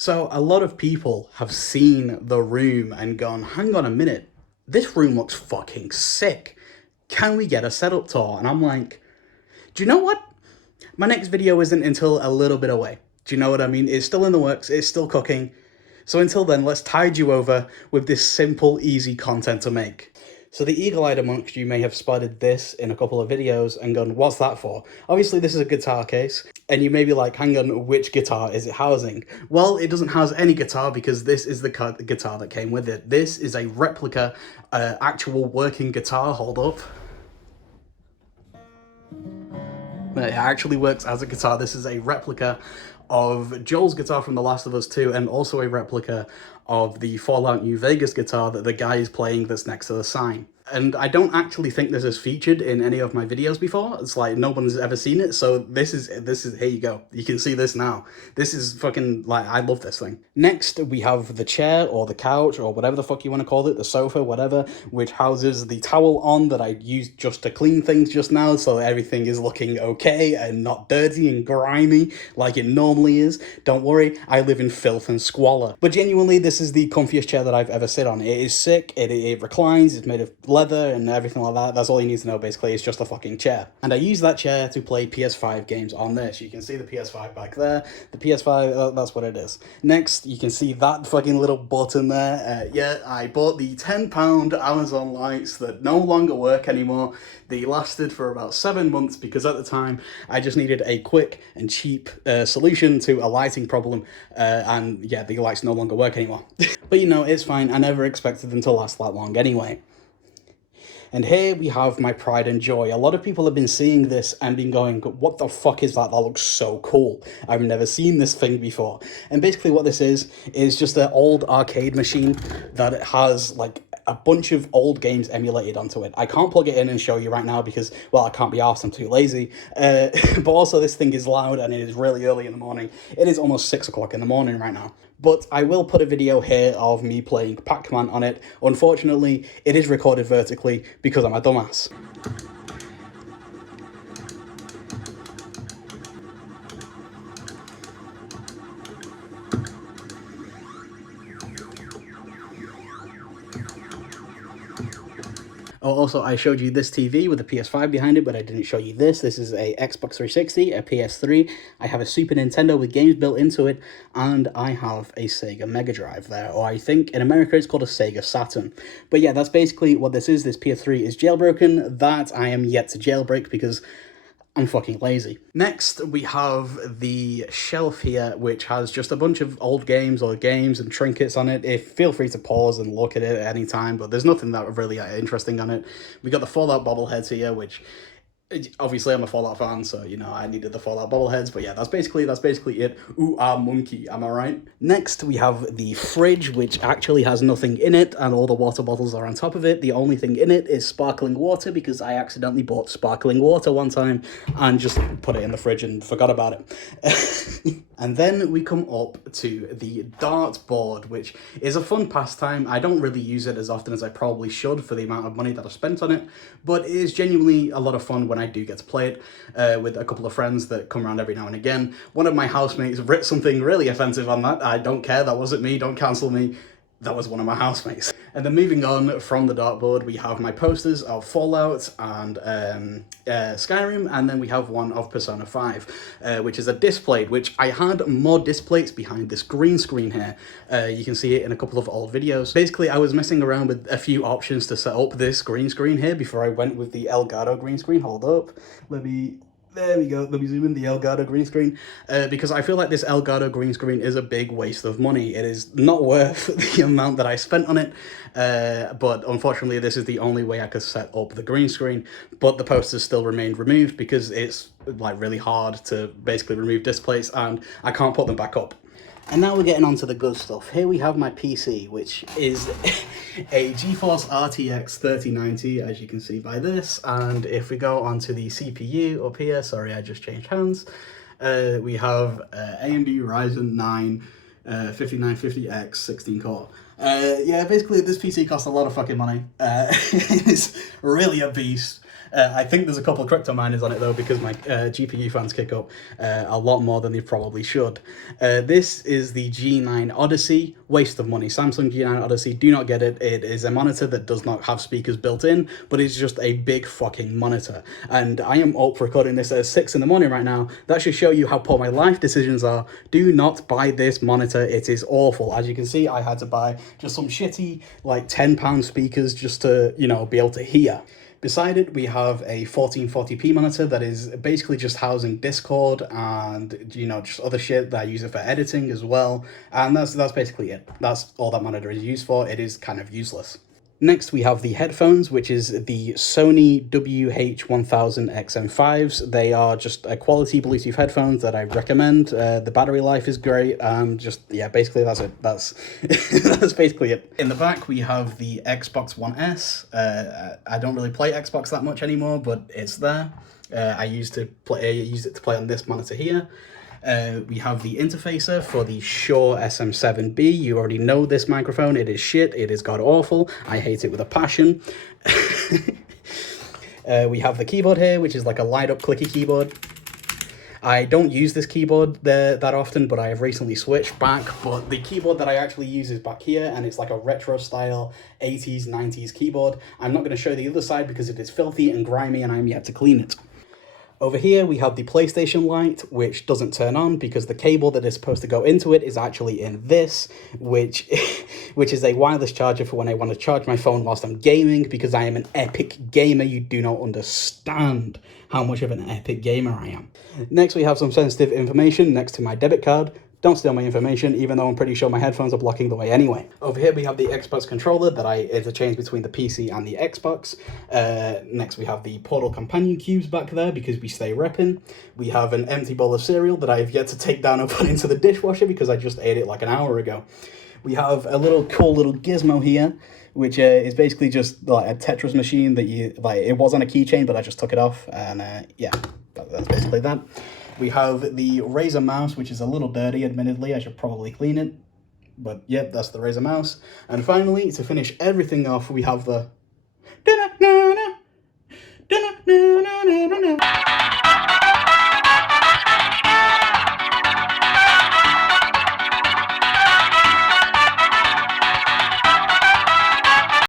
So a lot of people have seen the room and gone, hang on a minute, this room looks fucking sick. Can we get a setup tour? And I'm like, do you know what? My next video isn't until a little bit away. Do you know what I mean? It's still in the works, it's still cooking. So until then, let's tide you over with this simple, easy content to make. So the eagle-eyed amongst you may have spotted this in a couple of videos and gone, what's that for? Obviously this is a guitar case, and you may be like, hang on, which guitar is it housing? Well, it doesn't house any guitar because this is the guitar that came with it. This is a replica, actual working guitar, hold up. It actually works as a guitar. This is a replica of Joel's guitar from The Last of Us 2 and also a replica of the Fallout New Vegas guitar that the guy is playing that's next to the sign. And I don't actually think this is featured in any of my videos before. It's like no one's ever seen it, so this is here you go. You can see this now. This is fucking, like, I love this thing. Next, we have the chair or the couch or whatever the fuck you want to call it, the sofa, whatever, which houses the towel on that I used just to clean things just now, so everything is looking okay and not dirty and grimy like it normally is. Don't worry, I live in filth and squalor. But genuinely, this is the comfiest chair that I've ever sit on. It is sick, it reclines, it's made of leather and everything like that. That's all you need to know, basically. It's just a fucking chair. And I use that chair to play PS5 games on this. You can see the PS5 back there. The PS5, that's what it is. Next, you can see that fucking little button there. Yeah, I bought the £10 Amazon lights that no longer work anymore. They lasted for about 7 months because at the time, I just needed a quick and cheap solution to a lighting problem. And yeah, the lights no longer work anymore. But you know, it's fine. I never expected them to last that long anyway. And here we have my pride and joy. A lot of people have been seeing this and been going, what the fuck is that? That looks so cool. I've never seen this thing before. And basically what this is just an old arcade machine that has like a bunch of old games emulated onto it. I can't plug it in and show you right now because, well, I can't be arsed, I'm too lazy. But also this thing is loud and it is really early in the morning. It is almost 6 o'clock in the morning right now. But I will put a video here of me playing Pac-Man on it. Unfortunately, it is recorded vertically because I'm a dumbass. Oh, also, I showed you this TV with a PS5 behind it, but I didn't show you this. This is a Xbox 360, a PS3. I have a Super Nintendo with games built into it, and I have a Sega Mega Drive there, or I think in America it's called a Sega Saturn. But yeah, that's basically what this is. This PS3 is jailbroken. That I am yet to jailbreak because I'm fucking lazy. Next, we have the shelf here, which has just a bunch of old games or games and trinkets on it. Feel free to pause and look at it at any time, but there's nothing that really interesting on it. We got the Fallout bobbleheads here, which obviously I'm a Fallout fan, so you know I needed the Fallout bobbleheads, but yeah, that's basically it. Ooh, ah, monkey, am I right? Next, we have the fridge, which actually has nothing in it, and all the water bottles are on top of it. The only thing in it is sparkling water, because I accidentally bought sparkling water one time and just put it in the fridge and forgot about it. And then we come up to the dartboard, which is a fun pastime. I don't really use it as often as I probably should for the amount of money that I spent on it, but it is genuinely a lot of fun when I do get to play it with a couple of friends that come around every now and again. One of my housemates wrote something really offensive on that. I don't care, that wasn't me, don't cancel me. That was one of my housemates. And then moving on from the dartboard, we have my posters of Fallout and Skyrim, and then we have one of Persona 5, which is a display, which I had more displays behind this green screen here. You can see it in a couple of old videos. Basically, I was messing around with a few options to set up this green screen here before I went with the Elgato green screen. Hold up, there we go, let me zoom in the Elgato green screen, because I feel like this Elgato green screen is a big waste of money. It is not worth the amount that I spent on it, but unfortunately this is the only way I could set up the green screen, but the posters still remained removed because it's like really hard to basically remove displays and I can't put them back up. And now we're getting on to the good stuff. Here we have my PC, which is a GeForce RTX 3090, as you can see by this. And if we go onto the CPU up here, sorry, I just changed hands. We have AMD Ryzen 9 5950X 16 core. Yeah, basically this PC costs a lot of fucking money. It's really a beast. I think there's a couple of crypto miners on it though, because my GPU fans kick up a lot more than they probably should. This is the G9 Odyssey. Waste of money. Samsung G9 Odyssey, do not get it. It is a monitor that does not have speakers built in, but it's just a big fucking monitor. And I am up for recording this at 6 in the morning right now. That should show you how poor my life decisions are. Do not buy this monitor. It is awful. As you can see, I had to buy just some shitty, like £10 speakers just to, you know, be able to hear. Beside it, we have a 1440p monitor that is basically just housing Discord and, you know, just other shit that I use it for editing as well. And that's basically it. That's all that monitor is used for. It is kind of useless. Next, we have the headphones, which is the Sony WH-1000 XM5s. They are just a quality Bluetooth headphones that I recommend. The battery life is great, and just, yeah, basically that's it. That's that's basically it. In the back, we have the Xbox One S. I don't really play Xbox that much anymore, but it's there. I used it to play on this monitor here. We have the interfacer for the Shure SM7B. You already know this microphone. It is shit. It is god awful. I hate it with a passion. We have the keyboard here, which is like a light up clicky keyboard. I don't use this keyboard that often, but I have recently switched back. But the keyboard that I actually use is back here, and it's like a retro style 80s, 90s keyboard. I'm not going to show the other side because it is filthy and grimy and I'm yet to clean it. Over here, we have the PlayStation Lite, which doesn't turn on because the cable that is supposed to go into it is actually in this, which is a wireless charger for when I want to charge my phone whilst I'm gaming, because I am an epic gamer. You do not understand how much of an epic gamer I am. Next, we have some sensitive information next to my debit card. Don't steal my information, even though I'm pretty sure my headphones are blocking the way anyway. Over here, we have the Xbox controller that I interchange between the PC and the Xbox. Next, we have the Portal companion cubes back there because we stay repping. We have an empty bowl of cereal that I have yet to take down and put into the dishwasher because I just ate it like an hour ago. We have a cool little gizmo here, which is basically just like a Tetris machine that it was on a keychain, but I just took it off, and yeah, that's basically that. We have the Razer mouse, which is a little dirty, admittedly. I should probably clean it. But yep, that's the Razer mouse. And finally, to finish everything off, we have the...